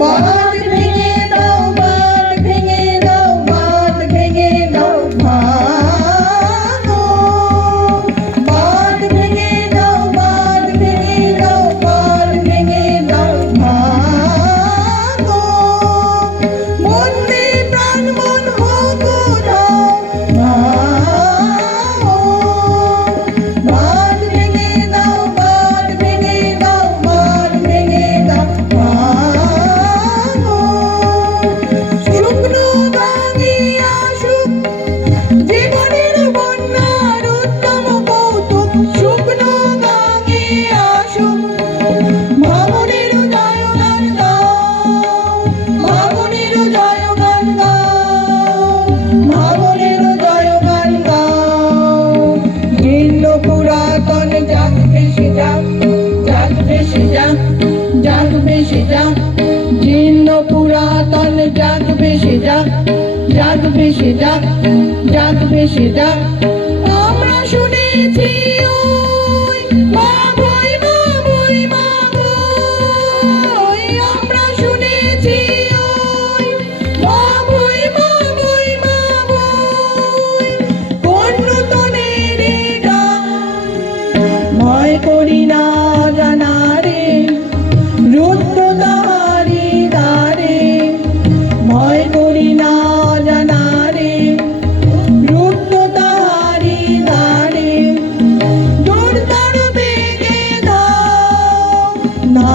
বাঁধ ভেঙে দাও, বাঁধ ভেঙে দাও, বাঁধ ভেঙে দাও ভাঙো। বাঁধ ভেঙে দাও, বাঁধ ভেঙে দাও, বাঁধ ভেঙে দাও ভাঙো। মন্দে প্রাণ মন হোক উধাও, ভাঙো। বাঁধ ভেঙে দাও, বাঁধ ভেঙে দাও, বাঁধ ভেঙে দাও ভাঙো। শুকনো গাঙে আসুক জীবনের বন্যার উত্তম কৌতুক। শুকনো গাঙে আসুক ভাঙনের জয়গান গাও, ভাঙনের জয়গান গাও, ভাঙনের জয়গান গাও। জীর্ণ পুরাতন যাক ভেসে যাক, যাক ভেসে যাক, যাক ভেসে যাক। জীর্ণ পুরাতন যাক ভেসে যাক, যাক ভেসে যাক, যাক ভেসে যাক। আমরা শুনেছি ওই মা ভই, মা ভই, মা ভই। আমরা শুনেছি ওই মা ভই, মা ভই, মা ভই। কোন নূতনের ডাক ভয় করি না জানা রে, রুদ্ধ তাহারি দ্বারে। ভয় করি না জানা রে, রুদ্ধ তাহারি দ্বারে। জোরদার বেগে দাও না